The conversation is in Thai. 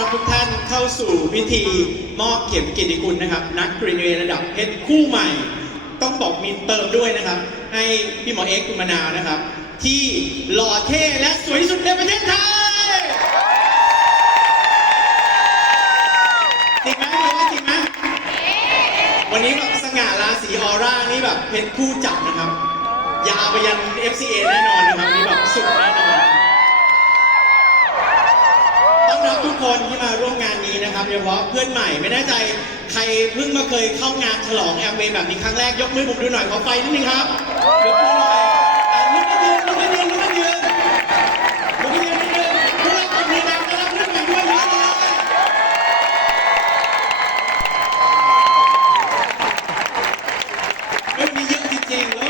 รับทุกท่านเข้าสู่พิธีมอบเข็มเกียรติคุณนะครับนักกรีนเวย์ระดับเพชรคู่ใหม่ต้องบอกมีเติมด้วยนะครับให้พี่หมอเอ็กซ์คุณมะนาวนะครับที่หล่อเท่และสวยที่สุดในประเทศไทยจริงไหมว่าจริงไหมวันนี้แบบสง่าราศีออร่านี่แบบเพชรคู่จับนะครับยาวไปยัน FCA แน่นอนนะครับนี่แบบสุดแน่นอนต้อนรับทุกคนที่มาร่วมงานนี้นะครับโดยเฉพาะเพื่อนใหม่ไม่แน่ใจใครเพิ่งมาเคยเข้างานฉลองแอมเวย์แบบนี้ครั้งแรกยกมือผมดูหน่อยขอไฟนิดนึงครับยกมือหน่อยลุกขึ้นยืนนิดนึงพวกเราคนนี้นะต้อนรับเพื่อนใหม่ด้วยเยอะเลยวันนี้เยอะจริงๆแล้ว